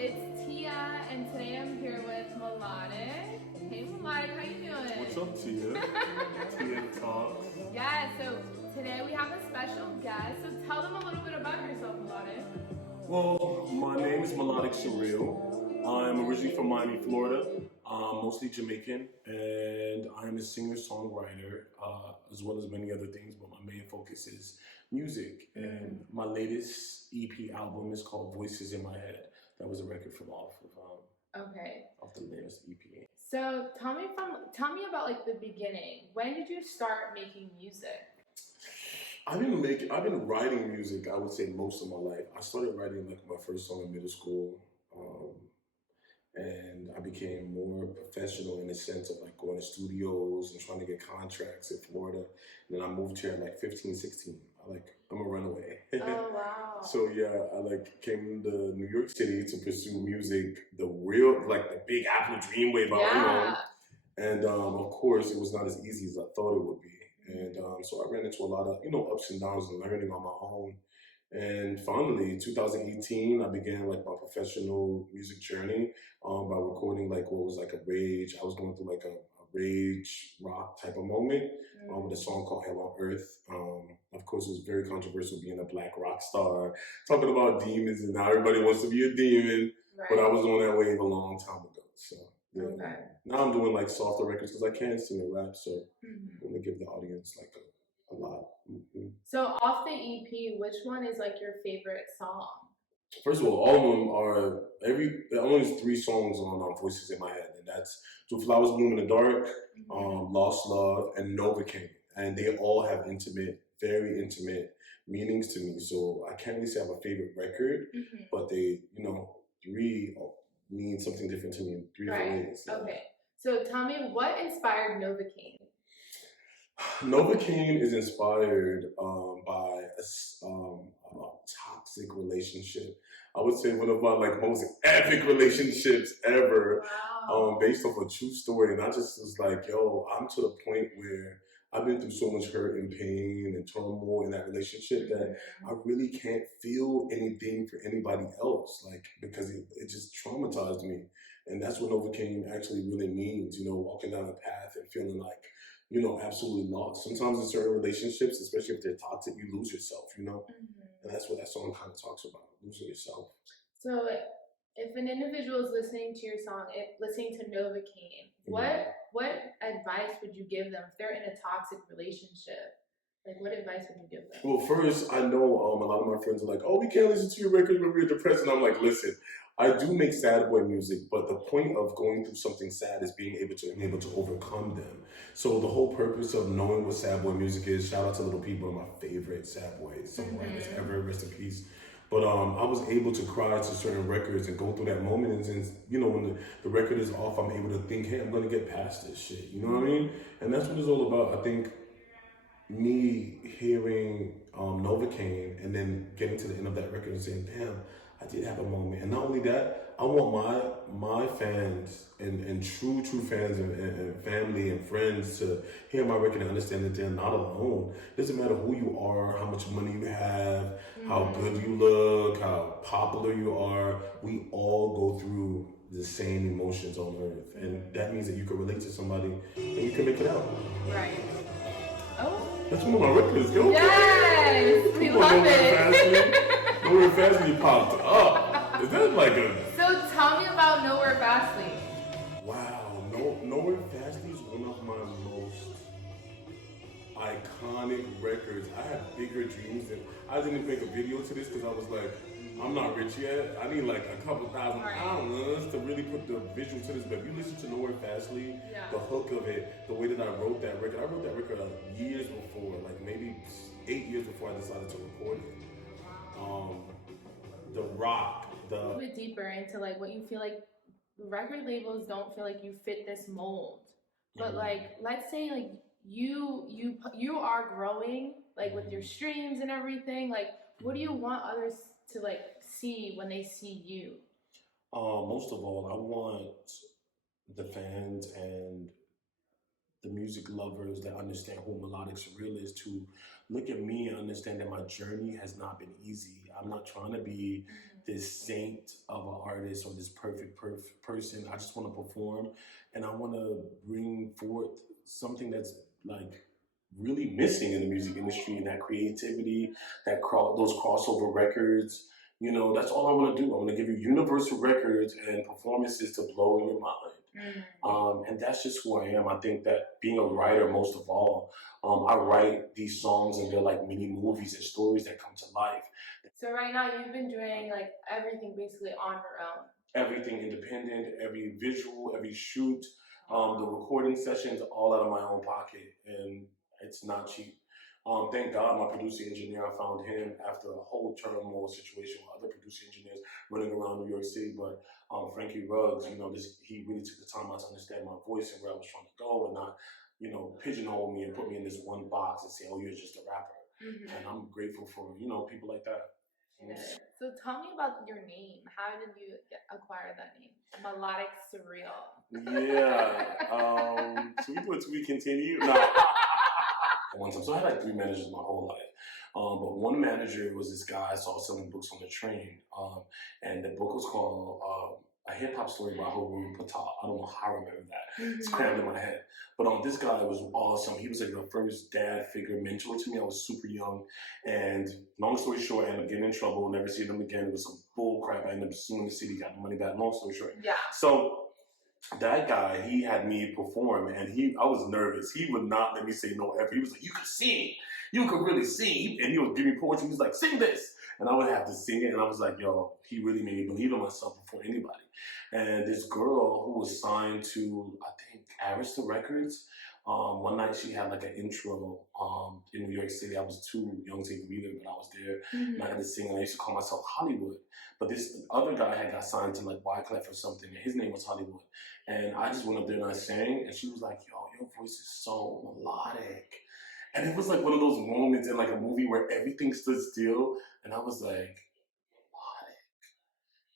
it's Tia, and today I'm here with Malawtic. Hey Malawtic, how you doing? What's up, Tia? Tia Talks. Yeah, so today we have a special guest, so tell them a little bit about yourself, Malawtic. Well, my name is Malawtic Surreal. I'm originally from Miami, Florida. I'm mostly Jamaican, and I'm a singer-songwriter, as well as many other things, but my main focus is music. And my latest EP album is called Voices in My Head. That was a record from off the latest EP. So tell me about like the beginning. When did you start making music? I've been writing music, I would say, most of my life. I started writing like my first song in middle school. And I became more professional in the sense of like going to studios and trying to get contracts in Florida. And then I moved here at like 15, 16. I'm a runaway. Oh, wow. So yeah, I came to New York City to pursue music, the big Apple dream way about, And of course, it was not as easy as I thought it would be. And so I ran into a lot of, ups and downs and learning on my own. And finally, 2018, I began like my professional music journey by recording like what was like a rage. I was going through like a rage rock type of moment with a song called Hell on Earth. Of course, it was very controversial being a black rock star, talking about demons, and now everybody wants to be a demon. Right. But I was on that wave a long time ago. So yeah. Now I'm doing like softer records because I can't sing and rap. So I'm going to give the audience like a lot. So off the EP, which one is like your favorite song? First of all of them only 3 songs on Voices in My Head, and that's "Do Flowers Bloom in the Dark," "Lost Love," and "Novocaine," and they all have very intimate meanings to me. So I can't really say I have a favorite record, but they, 3 mean something different to me in 3 different ways. Yeah. Okay, so tell me what inspired Novocaine. Novocaine is inspired by a toxic relationship. I would say one of my most epic relationships ever, based off a true story. And I just was like, I'm to the point where I've been through so much hurt and pain and turmoil in that relationship that I really can't feel anything for anybody else, because it just traumatized me. And that's what Novocaine actually really means, walking down a path and feeling like, absolutely lost. Sometimes in certain relationships, especially if they're toxic, you lose yourself, And that's what that song kind of talks about, losing yourself. So if an individual is listening to your song, listening to Novocaine, what advice would you give them if they're in a toxic relationship? What advice would you give them? Well, first, I know a lot of my friends are like, oh, we can't listen to your record when we're depressed. And I'm like, listen, I do make sad boy music, but the point of going through something sad is being able to overcome them. So the whole purpose of knowing what sad boy music is, shout out to Little People, my favorite sad boy songwriters ever, rest in peace. But I was able to cry to certain records and go through that moment. And when the record is off, I'm able to think, hey, I'm going to get past this shit. You know what I mean? And that's what it's all about. I think me hearing Novocaine and then getting to the end of that record and saying, damn, I did have a moment. And not only that, I want my fans and true fans and family and friends to hear my record and understand that they're not alone. It doesn't matter who you are, how much money you have, how good you look, how popular you are. We all go through the same emotions on earth. And that means that you can relate to somebody and you can make it out. Right. Oh. That's one of my records, yo. Yes! We love it. Nowhere Fastly popped up. Is that like a... So tell me about Nowhere Fastly. Wow. Nowhere Fastly is one of my most iconic records. I had bigger dreams and I didn't make a video to this because I was like, I'm not rich yet. I need like a couple $1,000 to really put the visual to this. But if you listen to Nowhere Fastly, the hook of it, the way that I wrote that record years before, maybe 8 years before I decided to record it. The rock, a bit deeper into what you feel like record labels don't feel like you fit this mold. But let's say you are growing with your streams and everything. What do you want others to see when they see you? Most of all, I want the fans and the music lovers that understand who Malawtic Surreal is to look at me and understand that my journey has not been easy. I'm not trying to be this saint of an artist or this perfect person. I just want to perform, and I want to bring forth something that's like really missing in the music industry, and that creativity, those crossover records. You know, that's all I want to do. I want to give you universal records and performances to blow your mind. And that's just who I am. I think that being a writer, most of all, I write these songs and they're like mini movies and stories that come to life. So right now you've been doing like everything basically on your own. Everything independent, every visual, every shoot, the recording sessions, all out of my own pocket, and it's not cheap. Thank God my producer engineer, I found him after a whole turmoil situation with other producer engineers running around New York City. But Frankie Ruggs, you know, he really took the time out to understand my voice and where I was trying to go, and not, you know, pigeonhole me and put me in this one box and say, oh, you're just a rapper. And I'm grateful for, you know, people like that. So tell me about your name. How did you acquire that name? Malawtic Surreal. Yeah. Should we continue? No. So I had like 3 managers my whole life. But one manager was this guy I saw selling books on the train. And the book was called A Hip Hop Story by Haroon Patel. I don't know how I remember that. It's crammed in my head. But this guy was awesome. He was like the first dad figure mentor to me. I was super young. And long story short, I ended up getting in trouble, never seeing him again. It was some bull crap. I ended up suing the city, got the money back. Long story short. Yeah. So that guy, he had me perform, and I was nervous. He would not let me say no ever. He was like, you can sing. You can really sing. And he would give me poetry. He was like, sing this. And I would have to sing it. And I was like, yo, he really made me believe in myself before anybody. And this girl who was signed to, I think, Arista Records, one night she had like an intro in New York City. I was too young to even be there, but I was there. And I had to sing, and I used to call myself Hollywood. But this other guy had got signed to like Wyclef or something, and his name was Hollywood. And I just went up there and I sang, and she was like, yo, your voice is so melodic. And it was like one of those moments in like a movie where everything stood still, and I was like, melodic.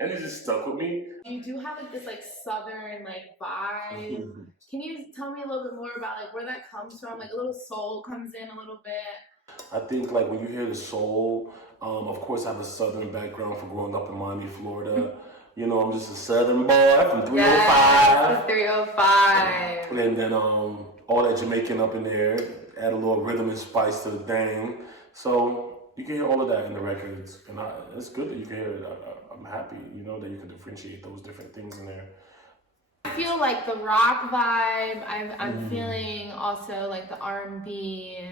And it just stuck with me. You do have like this like southern like vibe. Can you tell me a little bit more about like where that comes from? Like a little soul comes in a little bit. I think like when you hear the soul, of course I have a southern background from growing up in Miami, Florida. You know, I'm just a southern boy from 305. Yes, the 305. And then all that Jamaican up in there, add a little rhythm and spice to the thing. So you can hear all of that in the records. And it's good that you can hear it. I'm happy, you know, that you can differentiate those different things in there. I feel like the rock vibe. I'm feeling also like the R&B.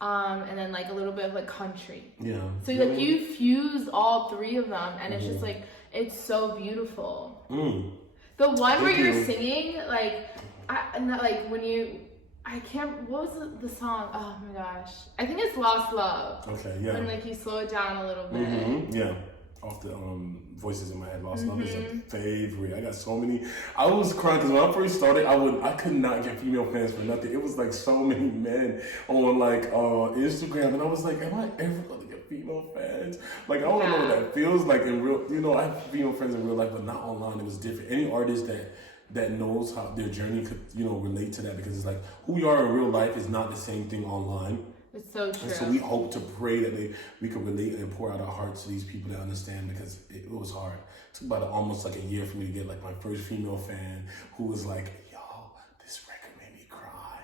And then like a little bit of like country. Yeah. So like you fuse all 3 of them, and it's just like, it's so beautiful. The one where you're singing, like, what was the song? Oh my gosh. I think it's Lost Love. Okay, yeah. When like you slow it down a little bit. Yeah. Off the Voices in My Head. Lost Love is a favorite. I got so many. I was crying because when I first started, I could not get female fans for nothing. It was like so many men on like Instagram, and I was like, am I ever gonna get female fans? Like I don't know what that feels like in real. You know, I have female friends in real life, but not online. It was different. Any artist that knows how their journey could, you know, relate to that, because it's like who we are in real life is not the same thing online. It's so true. And so we hope to pray that we can relate and pour out our hearts to these people that understand, because it was hard. It took about almost like a year for me to get like my first female fan who was like, yo, this record made me cry.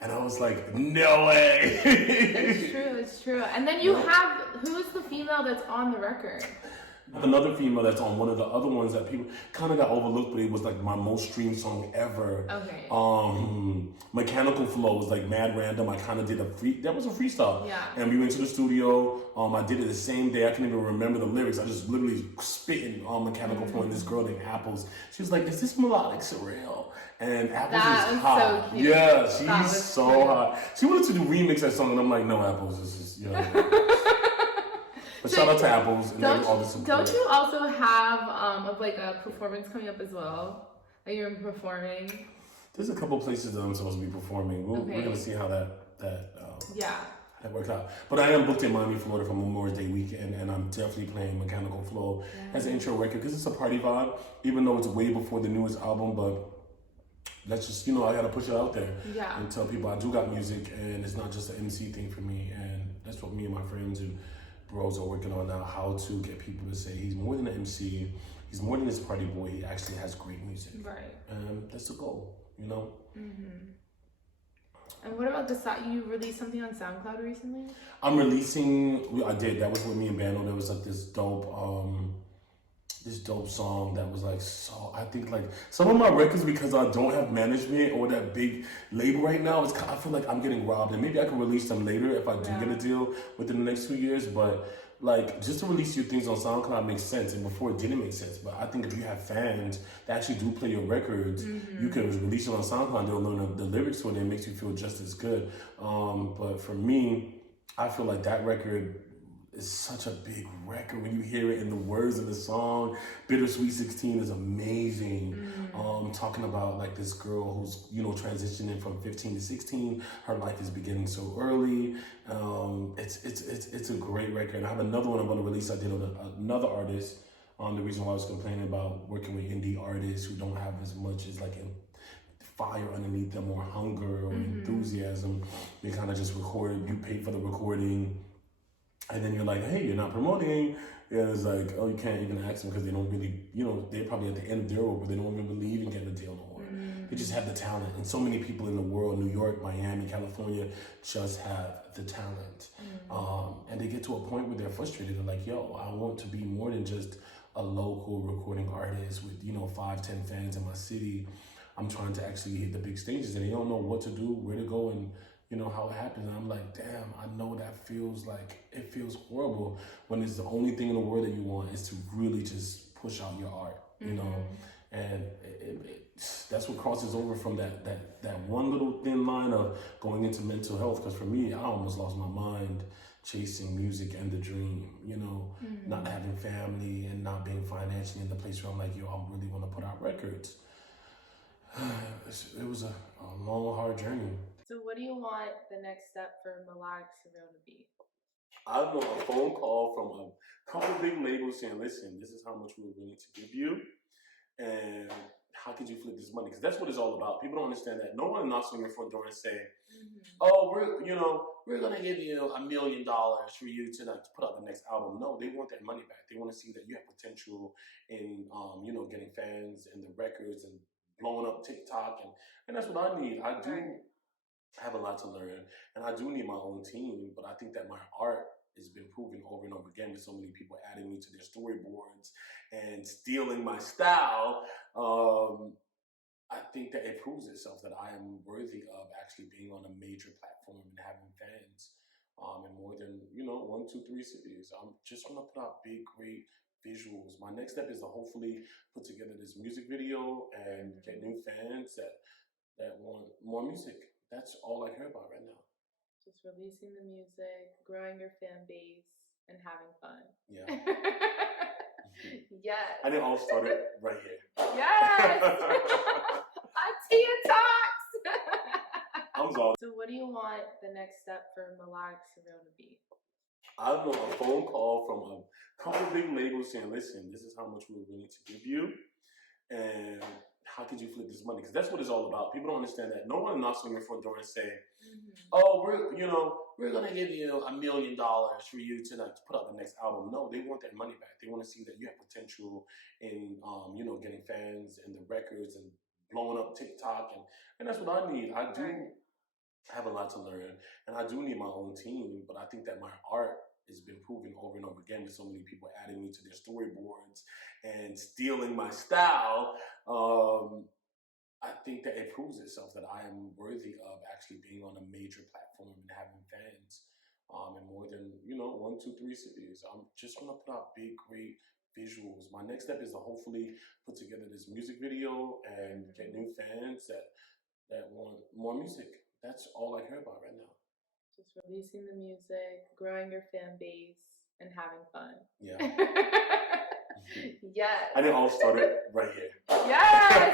And I was like, no way. It's true. And then you have, who's the female that's on the record? Another female that's on one of the other ones that people kind of got overlooked, but it was like my most streamed song ever. Okay. Mechanical Flow was like mad random. I kind of did that was a freestyle. Yeah. And we went to the studio. I did it the same day. I can't even remember the lyrics. I just literally spitting on Mechanical Flow, and this girl named Apples. She was like, is this Malawtic Surreal? And Apples is hot. So cute. Yeah, she's so hot. She wanted to do remix that song, and I'm like, no, Apples, this is, you know. But shout out to Apples and all the support. Don't you also have like a performance coming up as well? That you're performing? There's a couple places that I'm supposed to be performing. We're gonna see how that works out. But I am booked in Miami, Florida for Memorial Day weekend, and I'm definitely playing Mechanical Flow as an intro record because it's a party vibe. Even though it's way before the newest album, but let's just, I gotta push it out there and tell people I do got music, and it's not just an MC thing for me. And that's what me and my friends and bros are working on now, how to get people to say he's more than an MC, he's more than this party boy, he actually has great music. Right. And that's the goal, you know? Mm-hmm. And what about you released something on SoundCloud recently? I did, that was with me and Bando. There was like this dope song that was like, so I think like some of my records, because I don't have management or that big label right now, I feel like I'm getting robbed, and maybe I can release them later if I do get a deal within the next 2 years, but like just to release your things on SoundCloud makes sense, and before it didn't make sense. But I think if you have fans that actually do play your records, you can release it on SoundCloud, they'll learn the lyrics to it, and it makes you feel just as good. But for me, I feel like that record is such a big record when you hear it in the words of the song. Bittersweet 16 is amazing. Talking about like this girl who's, you know, transitioning from 15 to 16. Her life is beginning so early. It's a great record. And I have another one I'm going to release. I did with another artist. The reason why I was complaining about working with indie artists who don't have as much as like fire underneath them, or hunger or enthusiasm. They kind of just record. You pay for the recording, and then you're like, hey, you're not promoting. And it's like, oh, you can't even ask them because they don't really, you know, they're probably at the end of their rope, but they don't even believe in getting a deal no more. They just have the talent. And so many people in the world, New York, Miami, California, just have the talent. And they get to a point where they're frustrated. They're like, yo, I want to be more than just a local recording artist with, you know, 5, 10 fans in my city. I'm trying to actually hit the big stages, and they don't know what to do, where to go, and you know how it happens. And I'm like, damn, I know that feels like, it feels horrible when it's the only thing in the world that you want is to really just push out your art, you know? And that's what crosses over from that one little thin line of going into mental health. Because for me, I almost lost my mind chasing music and the dream, you know, not having family and not being financially in the place where I'm like, yo, I really want to put out records. It was a long, hard journey. So what do you want the next step for Malawtic Surreal to be? I don't know, a phone call from a couple big labels saying, listen, this is how much we're willing to give you, and how could you flip this money? Because that's what it's all about. People don't understand that. No one knocks on your front door and say, oh, we're going to give you $1 million for you to like put out the next album. No, they want that money back. They want to see that you have potential in, you know, getting fans and the records and blowing up TikTok. And that's what I need. I do have a lot to learn, and I do need my own team, but I think that my art has been proven over and over again with so many people adding me to their storyboards and stealing my style. I think that it proves itself that I am worthy of actually being on a major platform and having fans in more than, you know, 1, 2, 3 cities. I'm just gonna put out big, great visuals. My next step is to hopefully put together this music video and get new fans that want more music. That's all I care about right now. Just releasing the music, growing your fan base, and having fun. Yeah. Yes. And it all started right here. Yes. Tia Talks. I'm sorry. So what do you want the next step for Malawtic Surreal to be? I don't know, a phone call from a couple big labels saying, listen, this is how much we're willing to give you, and how could you flip this money? Because that's what it's all about. People don't understand that. No one knocks on your front door and say, oh, we're going to give you $1 million for you to like put out the next album. No, they want that money back. They want to see that you have potential in, you know, getting fans and the records and blowing up TikTok. And that's what I need. I do have a lot to learn, and I do need my own team, but I think that my art has been proven over and over again with so many people adding me to their storyboards and stealing my style. I think that it proves itself that I am worthy of actually being on a major platform and having fans in more than, you know, 1, 2, 3 cities. I'm just gonna put out big, great visuals. My next step is to hopefully put together this music video and get new fans that want more music. That's all I care about right now. Just releasing the music, growing your fan base, and having fun. Yeah. Yes. And it all started right here. Yes.